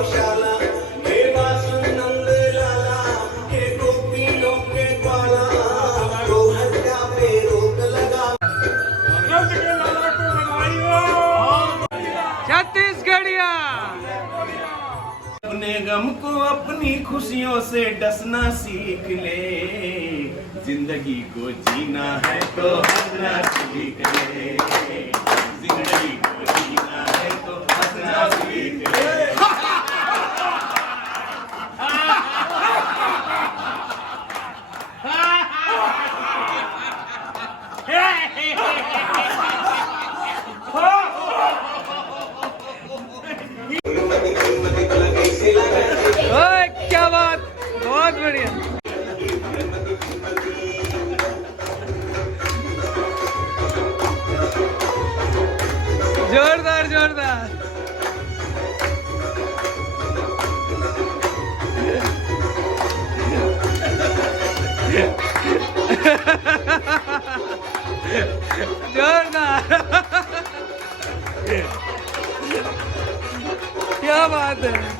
गौशाला हे वासुन नंद लाला हे गोपियों के ग्वाला गौ हत्या पे रोक लगा। छत्तीसगढ़िया अपने गम को अपनी खुशियों से डसना सीख ले, जिंदगी को जीना है तो हंसना सीख ले, जिंदगी को जीना है तो हंसना सीख ले। ओए क्या बात, बहुत बढ़िया। जोरदार जोरदार। जोरदार। क्या बात है।